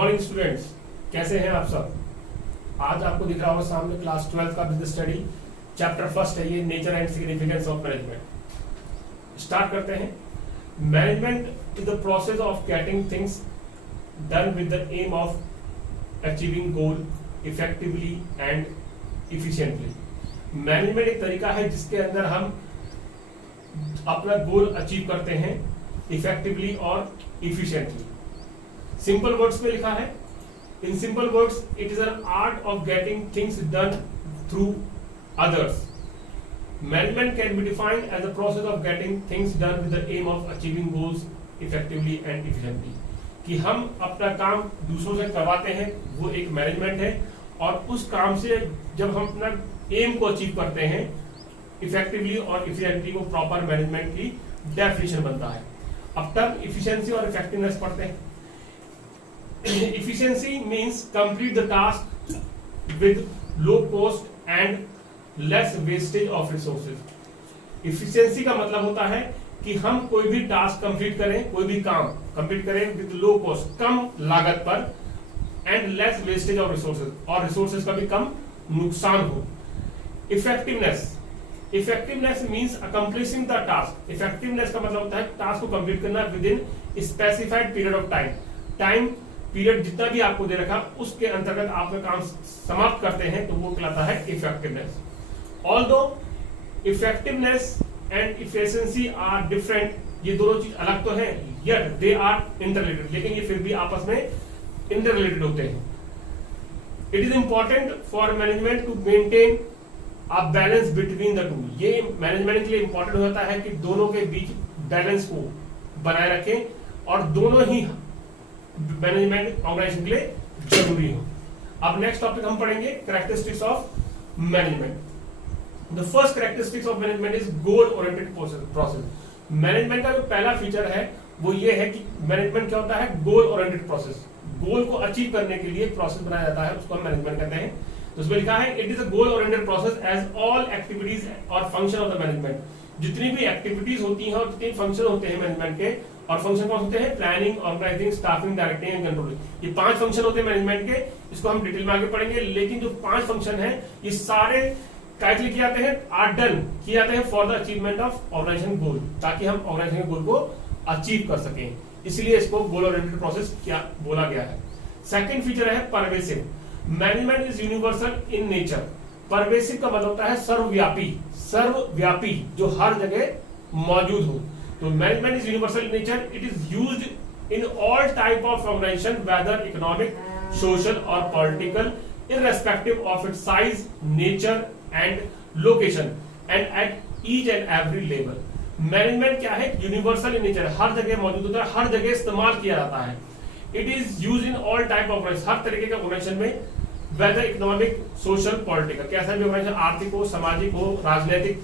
Morning students, कैसे हैं आप सब। आज आपको दिख रहा होगा सामने क्लास 12 का बिजनेस स्टडी चैप्टर फर्स्ट है ये, nature and significance of management. Start करते हैं। Management is the process of getting things done with the aim of achieving goal effectively and efficiently. Management एक तरीका है जिसके अंदर हम अपना गोल अचीव करते हैं इफेक्टिवली और इफिशिएंटली। सिंपल वर्ड्स में लिखा है, in simple words it is an art of getting things done through others. Management can be defined as a process of getting things done with the aim of achieving goals effectively and efficiently. कि हम अपना काम दूसरों से करवाते हैं, वो एक मैनेजमेंट है। और उस काम से जब हम अपना एम को अचीव करते हैं इफेक्टिवली और इफिशिएंटली, को प्रॉपर मैनेजमेंट की डेफिनेशन बनता है। अब तक इफिशिएंसी और इफेक्टिवनेस पढ़ते हैं। Efficiency means complete the task with low cost and less wastage of resources. Efficiency का मतलब होता है कि हम कोई भी टास्क कंप्लीट करें, कोई भी काम कंप्लीट करें विद लो कॉस्ट, कम लागत पर, and less wastage of resources, और रिसोर्सेज का भी कम नुकसान हो। Effectiveness means accomplishing the task. Effectiveness का मतलब होता है टास्क को कंप्लीट करना with in specified period of time period जितना भी आपको दे रखा उसके अंतर्गत आप काम समाप्त करते हैं, तो वो कहलाता है effectiveness. Although effectiveness and efficiency are different, ये दोनों चीज अलग तो है, यट दे आर इंटररिलेटेड, लेकिन ये फिर भी आपस में इंटररिलेटेड होते हैं। It is important for management to maintain a balance between the two. ये मैनेजमेंट के लिए इंपॉर्टेंट होता है कि दोनों के बीच बैलेंस को बनाए रखें, और दोनों ही मैनेजमेंट ऑर्गेनाइजेशन के लिए जरूरी हो। अब नेक्स्ट टॉपिक हम पढ़ेंगे characteristics of management. The first characteristics of management is goal oriented process. Management का जो पहला फीचर है वो ये है कि मैनेजमेंट क्या होता है, गोल ओरिएंटेड प्रोसेस। गोल को अचीव करने के लिए प्रोसेस बनाया जाता है, उसको हम मैनेजमेंट कहते हैं। तो उसमें लिखा है, it is a goal oriented process as all activities और फंक्शन ऑफ द मैनेजमेंट। जितनी भी एक्टिविटीज होती हैं और जितने फंक्शन होते हैं मैनेजमेंट के, और फंक्शन कौन होते हैं, planning, organising, staffing, directing and controlling. ये 5 फंक्शन होते हैं मैनेजमेंट के, इसको हम डिटेल में आगे पढ़ेंगे। लेकिन जो 5 फंक्शन है ये सारे कैसे किए जाते हैं, आर डन किए जाते हैं for the achievement of organisation goal, ताकि हम ऑर्गेनाइजेशन गोल को अचीव कर सकें। इसलिए इसको गोल ओरिएंटेड प्रोसेस क्या बोला गया है। सेकंड फीचर है pervasive. Management is universal in nature. Pervasive का मतलब होता है सर्वव्यापी, जो हर जगह मौजूद हो। तो management is universal in nature, it is used in all type of organisation, whether economic, social और political, irrespective of its size, nature and location and at each and every level. Management क्या है, universal in nature, हर जगह मौजूद होता है, हर जगह इस्तेमाल किया जाता है। It is use in all type of, हर तरीके के ऑर्गेनाइजेशन में, वेदर इकोनॉमिक, सोशल, पॉलिटिकल, कैसा भी ऑर्गेनाइजेशन, आर्थिक हो, सामाजिक हो, राजनीतिक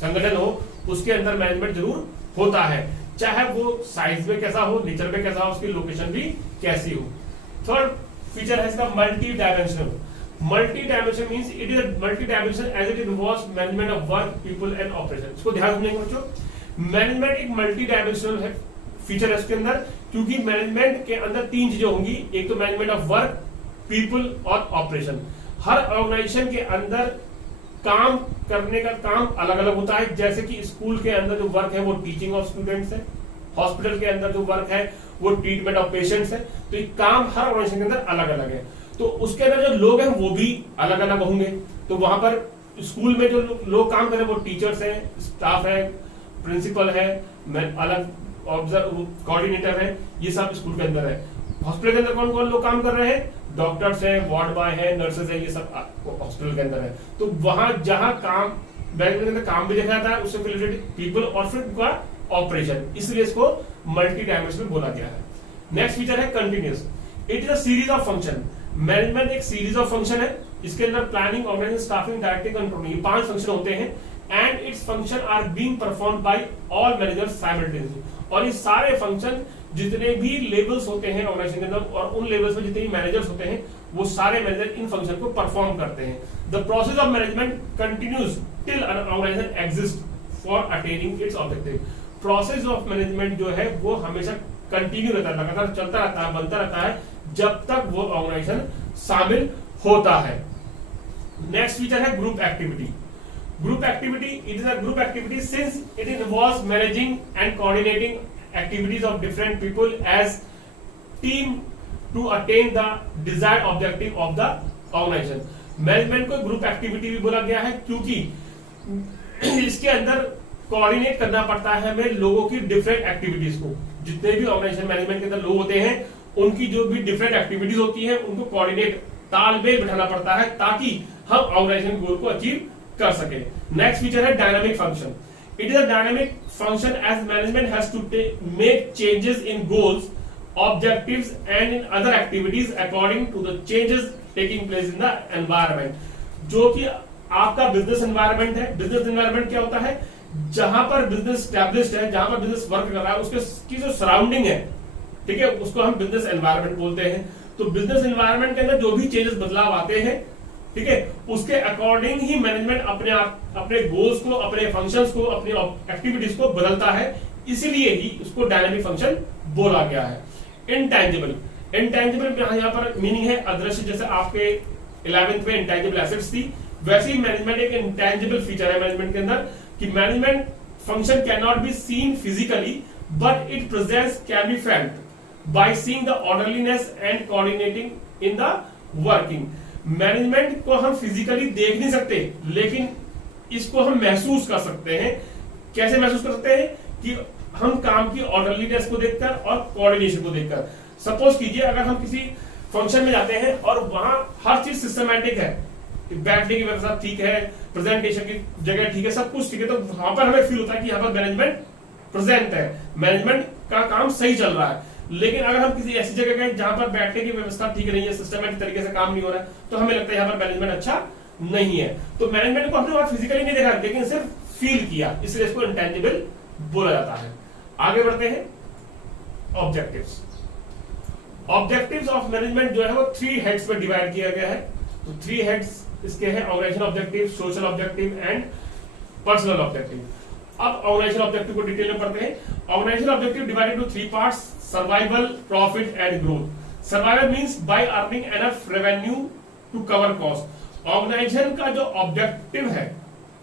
संगठन हो, उसके अंदर मैनेजमेंट जरूर होता है, चाहे वो साइज में कैसा हो, नेचर में कैसा हो, उसकी लोकेशन भी कैसी हो। थर्ड फीचर है इसका multi dimensional. Multi dimension means it is multi dimension as it involves management of work, people and operation. इसको ध्यान रखिएगा बच्चों, मैनेजमेंट एक मल्टी डायमेंशनल है फीचर है इसके अंदर, क्योंकि मैनेजमेंट के अंदर 3 चीजें होंगी, एक तो मैनेजमेंट ऑफ वर्क, पीपल और ऑपरेशन। हर ऑर्गेनाइजेशन के अंदर काम करने का काम अलग अलग होता है। जैसे कि स्कूल के अंदर जो वर्क है वो टीचिंग ऑफ स्टूडेंट्स है, हॉस्पिटल के अंदर जो वर्क है वो ट्रीटमेंट ऑफ पेशेंट्स है। तो ये काम हर ऑर्गेनाइजेशन के अंदर अलग अलग है, तो उसके अंदर जो लोग हैं वो भी अलग अलग होंगे। तो वहां पर स्कूल में जो लोग काम कर रहे हैं वो टीचर्स हैं, स्टाफ है, प्रिंसिपल है, अलग ऑब्जर्व कोऑर्डिनेटर है, ये सब स्कूल के अंदर है। हॉस्पिटल के अंदर कौन कौन लोग काम कर रहे हैं, डॉक्टर्स हैं, वार्ड बॉय है, नर्सेज है, ये सब हॉस्पिटल के अंदर है। तो वहां जहां काम बैंक के अंदर काम भी देखा जाता है, उससे रिलेटेड पीपल और फिर उनका ऑपरेशन, इसलिए इसको मल्टी डायमेंशनल बोला गया है। Next feature is continuous. It is a series of function. Management एक सीरीज ऑफ फंक्शन है, इसके अंदर planning, organising, staffing, directing, controlling, ये 5 फंक्शन होते हैं। And its function are being performed by all managers simultaneously. और ये सारे फंक्शन जितने भी लेवल्स होते हैं ऑर्गेनाइजेशन के अंदर, और उन लेवल्स में जितने भी मैनेजर्स होते हैं, वो सारे मैनेजर इन फंक्शन को परफॉर्म करते हैं। The process of management continues till an organisation exist for attaining its objective. Process of management जो है वो हमेशा कंटिन्यू रहता है, लगातार चलता रहता है, बनता रहता है, जब तक वो ऑर्गेनाइजेशन शामिल होता है। Next feature is group activity. Group activity, it is a group activity since it involves managing and coordinating activities of different people as team to attain the desired objective of the organisation. Management को group activity भी बोला गया है क्योंकि इसके अंदर coordinate करना पड़ता है हमें लोगों की डिफरेंट एक्टिविटीज को। जितने भी ऑर्गेनाइजेशन मैनेजमेंट के अंदर लोग होते हैं उनकी जो भी डिफरेंट एक्टिविटीज होती है उनको कोऑर्डिनेट, तालमेल बिठाना पड़ता है ताकि हम ऑर्गेनाइजेशन गोल को अचीव कर सके। Next feature is dynamic function. It is a dynamic function as management has to make changes in goals, objectives and in other activities according to the changes taking place in the environment। जो कि आपका business environment है। Business environment क्या होता है? जहां पर business established है, जहां पर बिजनेस वर्क कर रहा है, उसके की जो सराउंडिंग है, ठीक है, उसको हम बिजनेस एनवायरनमेंट बोलते हैं। तो बिजनेस एनवायरनमेंट के अंदर जो भी चेंजेस, बदलाव आते हैं, ठीक है, उसके अकॉर्डिंग ही मैनेजमेंट अपने गोल्स को, अपने फंक्शंस को, अपनी एक्टिविटीज को बदलता है। इसीलिए ही उसको डायनामिक फंक्शन बोला गया है। इंटेंजिबल, इंटेंजिबल यहाँ पर मीनिंग है अदृश्य। जैसे आपके 11th में इंटेंजिबल एसेट्स थी, वैसे ही मैनेजमेंट एक इंटेंजिबल फीचर है मैनेजमेंट के अंदर कि management function can not be seen physically but it presence can be felt by seeing the orderliness and coordinating in the working. Management को हम फिजिकली देख नहीं सकते लेकिन इसको हम महसूस कर सकते हैं। कैसे महसूस कर सकते हैं? कि हम काम की ऑर्डरलीनेस को देखकर और कोऑर्डिनेशन को देखकर। सपोज कीजिए अगर हम किसी फंक्शन में जाते हैं और वहां हर चीज सिस्टमैटिक है, बैठने की व्यवस्था ठीक है, प्रेजेंटेशन की जगह ठीक है, सब कुछ ठीक है, तो वहां पर हमें फील होता है कि यहाँ पर मैनेजमेंट प्रेजेंट है, मैनेजमेंट का काम सही चल रहा है। लेकिन अगर हम किसी ऐसी जगह गए जहां पर बैठने की व्यवस्था ठीक नहीं है, सिस्टमैटिक तरीके से काम नहीं हो रहा है, तो हमें लगता है यहाँ पर मैनेजमेंट अच्छा नहीं है। तो मैनेजमेंट को हमने वहां फिजिकली नहीं देखा लेकिन सिर्फ फील किया, इसलिए इसको इंटेंजिबल बोला जाता है। आगे बढ़ते हैं। ऑब्जेक्टिव्स। ऑब्जेक्टिव्स ऑफ मैनेजमेंट जो है वो 3 हेड्स में डिवाइड किया गया है। तो 3 हेड्स इसके हैं, organisation objective, social objective and personal objective. अब ऑर्गेनाइजेशन ऑब्जेक्टिव को डिटेल में पढ़ते हैं। Organisation objective divided to 3 parts, survival, profit and growth. Survival means by earning enough revenue to cover cost. Organisation का जो ऑब्जेक्टिव है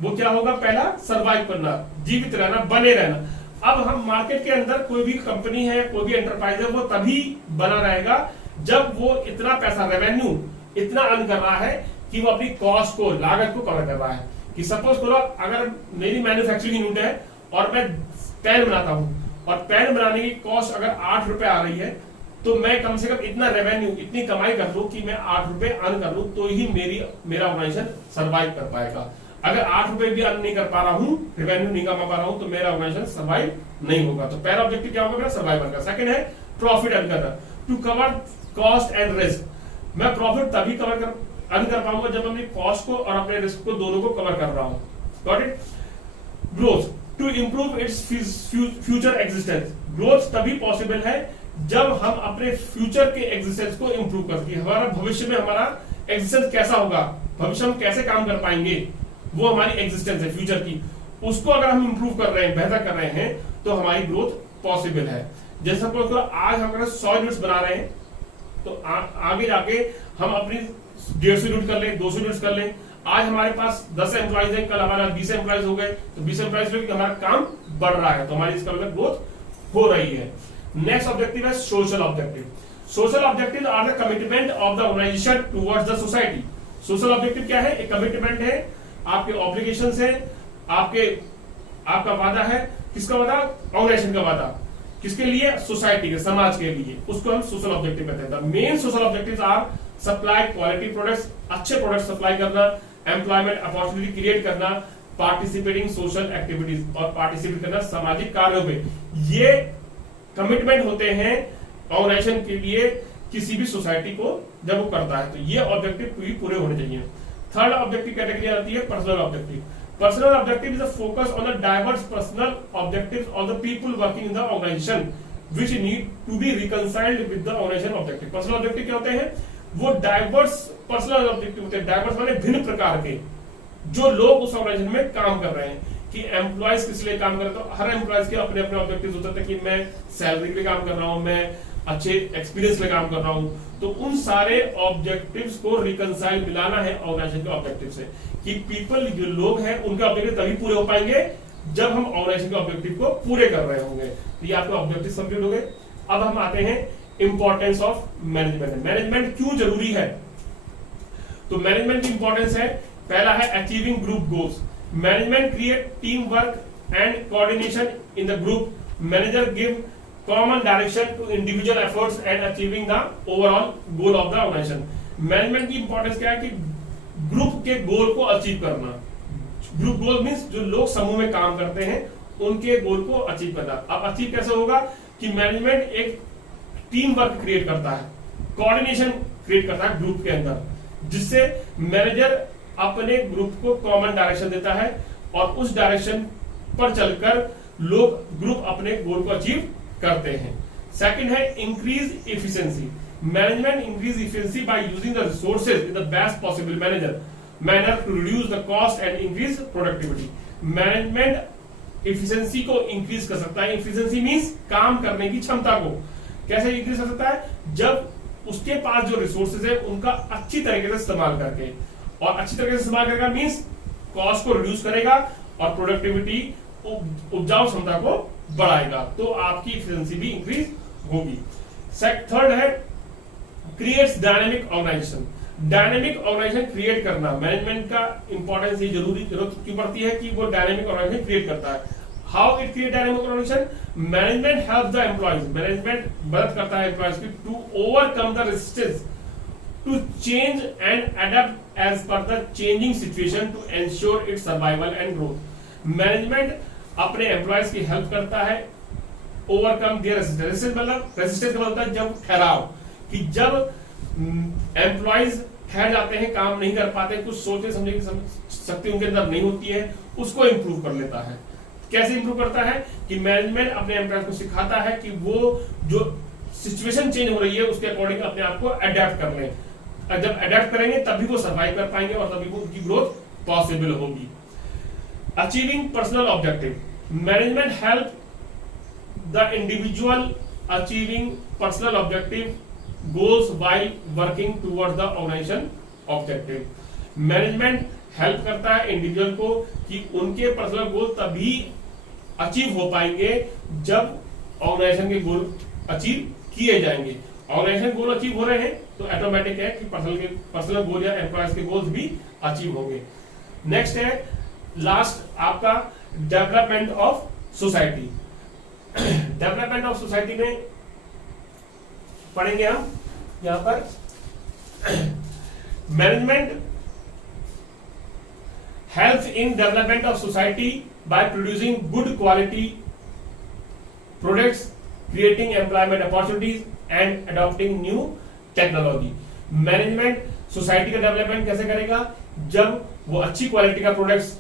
वो क्या होगा? पहला सर्वाइव करना, जीवित रहना, बने रहना। अब हम मार्केट के अंदर कोई भी कंपनी है, कोई भी एंटरप्राइज है, वो तभी बना रहेगा जब वो इतना पैसा, रेवेन्यू इतना अर्न कर रहा है कि वो अपनी कॉस्ट को, लागत को कवर कर रहा है। कि सपोज करो अगर मेरी मैन्युफैक्चरिंग यूनिट है और मैं पेन बनाता हूं और पेन बनाने की कॉस्ट अगर 8 रुपए आ रही है, तो मैं कम से कम इतना रेवेन्यू, इतनी कमाई कर लूं कि मैं 8 रुपए अर्न कर लूं, तो ही मेरा ऑर्गेनाइजेशन सर्वाइव कर पाएगा। अगर 8 रुपए भी अर्न नहीं कर पा रहा हूं, रेवेन्यू नहीं कमा पा रहा हूं, तो मेरा ऑर्गेनाइजेशन सर्वाइव नहीं होगा। तो पहला ऑब्जेक्टिव क्या होगा मेरा? सर्वाइवल का। सेकंड है प्रॉफिट अर्न करना, to cover cost and risk. मैं प्रॉफिट तभी अर्न कर पाऊंगा जब अपनी कॉस्ट को और अपने रिस्क को दोनों को कवर कर रहा हूं। Got it? Growth, to improve its future existence. Growth तभी पॉसिबल है जब हम अपने फ्यूचर के एग्जिस्टेंस को इंप्रूव करते हैं। हमारा भविष्य में हमारा एग्जिस्टेंस कैसा होगा, भविष्य में कैसे काम कर पाएंगे, वो हमारी एग्जिस्टेंस है फ्यूचर की, उसको अगर हम इंप्रूव कर रहे हैं, बेहतर कर रहे हैं, तो हमारी ग्रोथ पॉसिबल है। जैसे सपोज आज हम अगर 100 यूनिट्स बना रहे हैं, तो आगे जाके हम अपनी 150 यूनिट कर लें, 200 यूनिट्स कर लें। आज हमारे पास 10 एम्प्लॉइज हैं, कल हमारा 20 एम्प्लॉइज हो गए, तो 20 एम्प्लॉइज में हमारा काम बढ़ रहा है, तो हमारी इसका मतलब ग्रोथ हो रही है। Next objective is social objective. Social objective are the commitment of the organisation towards the society. Social objective क्या है? एक कमिटमेंट है, आपके ऑब्लिगेशंस है, आपका वादा है। किसका वादा? ऑर्गेनाइजेशन का वादा। किसके लिए? सोसाइटी के, समाज के लिए। उसको हम सोशल ऑब्जेक्टिव कहते हैं। Main social objectives are supply quality products, अच्छे प्रोडक्ट सप्लाई करना, एम्प्लॉयमेंट अपॉर्चुनिटी क्रिएट करना, पार्टिसिपेटिंग सोशल एक्टिविटीज और पार्टिसिपेट करना सामाजिक कार्यों में। ये कमिटमेंट होते हैं ऑर्गेनाइजेशन के लिए किसी भी सोसाइटी को जब वो करता है, तो ये ऑब्जेक्टिव पूरे होने चाहिए। थर्ड ऑब्जेक्टिव कैटेगरी आती है personal objective. Personal objective is a focus on the diverse personal objectives of the people working in the organisation which need to be reconciled with the organisation objective. Personal objective क्या होते हैं? वो diverse personal objective होते हैं। Diverse माने भिन्न प्रकार के, जो लोग उस ऑर्गेनाइजेशन में काम कर रहे हैं। कि एम्प्लॉयज किस लिए काम कर रहे हैं, तो हर एम्प्लॉयज के अपने अपने ऑब्जेक्टिव्स होते हैं कि मैं सैलरी पे काम कर रहा हूं, मैं अच्छे एक्सपीरियंस में काम कर रहा हूं, तो उन सारे ऑब्जेक्टिव्स को रिकंसाइल मिलाना है ऑर्गेनाइजेशन के ऑब्जेक्टिव से, कि पीपल जो लोग हैं उनके ऑब्जेक्टिव तभी पूरे हो पाएंगे जब हम ऑर्गेनाइजेशन के ऑब्जेक्टिव को पूरे कर रहे होंगे। तो ये आपके ऑब्जेक्टिव कंप्लीट हो गए। अब हम आते हैं इंपॉर्टेंस ऑफ मैनेजमेंट। मैनेजमेंट क्यों जरूरी है? तो मैनेजमेंट की इंपॉर्टेंस है, पहला है achieving group goals. Management create team work and coordination in the group. Manager give common direction to individual efforts and achieving the overall goal of the organisation. Management की importance क्या है कि group के गोल को achieve करना। Group गोल means जो लोग समूह में काम करते हैं उनके गोल को अचीव करना। अब अचीव कैसे होगा कि मैनेजमेंट एक टीम वर्क क्रिएट करता है, कोऑर्डिनेशन क्रिएट करता है ग्रुप के अंदर, जिससे मैनेजर अपने ग्रुप को कॉमन डायरेक्शन देता है और उस डायरेक्शन पर चलकर लोग ग्रुप अपने गोल को अचीव करते हैं। सेकंड है increase efficiency. Management increase efficiency by using the resources in the best possible manner to reduce the cost and increase productivity. Management efficiency को इंक्रीज कर सकता है। एफिशिएंसी मींस काम करने की क्षमता को कैसे इंक्रीज कर सकता है? जब उसके पास जो रिसोर्सेज है उनका अच्छी तरीके से इस्तेमाल करके, और अच्छी तरीके से इस्तेमाल करेगा मींस कॉस्ट को रिड्यूस करेगा और प्रोडक्टिविटी उपजाऊ क्षमता को बढ़ाएगा, तो आपकी एफिशिएंसी भी इंक्रीज होगी। थर्ड है creates dynamic organisation. Dynamic organisation create करना, मैनेजमेंट का इंपॉर्टेंस ये जरूरत क्यों पड़ती है कि वो डायनेमिक ऑर्गेनाइजेशन क्रिएट करता है। How it create dynamic organisation? Management help the employees. Management मदद करता है एम्प्लॉइज की to overcome the resistance to change and adapt as per the changing situation to ensure its survival and growth. Management अपने employees की help करता है overcome their resistance. मतलब resistance का मतलब होता है जब ठहराव, कि जब एम्प्लॉइज ठहर जाते हैं, काम नहीं कर पाते, कुछ सोचने समझने की शक्ति उनके अंदर नहीं होती है, उसको इंप्रूव कर लेता है। कैसे इंप्रूव करता है? कि मैनेजमेंट अपने एम्प्लॉइज को सिखाता है कि वो जो सिचुएशन चेंज हो रही है उसके अकॉर्डिंग अपने आप को अडेप्ट कर लें। जब अडेप्ट करेंगे तभी वो सर्वाइव कर पाएंगे और तभी वो उनकी ग्रोथ पॉसिबल होगी। Achieving personal objective. Management help the individual achieving personal objective goals while working towards the organization objective. Management help करता है इंडिविजुअल को कि उनके पर्सनल गोल तभी अचीव हो पाएंगे जब ऑर्गेनाइजेशन के गोल अचीव किए जाएंगे। ऑर्गेनाइजेशन गोल अचीव हो रहे हैं तो ऑटोमेटिक है कि पर्सनल गोल या एम्प्लॉयज के गोल्स भी अचीव होंगे। नेक्स्ट है लास्ट आपका development of society. Development of society में पढ़ेंगे हम यहां पर management help in development of society by producing good quality products, creating employment opportunities and adopting new technology. Management society का डेवलपमेंट कैसे करेगा? जब वो अच्छी क्वालिटी का प्रोडक्ट्स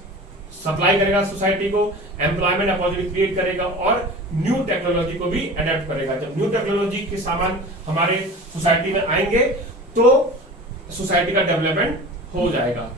सप्लाई करेगा सोसाइटी को, एम्प्लॉयमेंट अपॉर्चुनिटी क्रिएट करेगा और न्यू टेक्नोलॉजी को भी अडेप्ट करेगा। जब न्यू टेक्नोलॉजी के सामान हमारे सोसाइटी में आएंगे तो सोसाइटी का डेवलपमेंट हो जाएगा।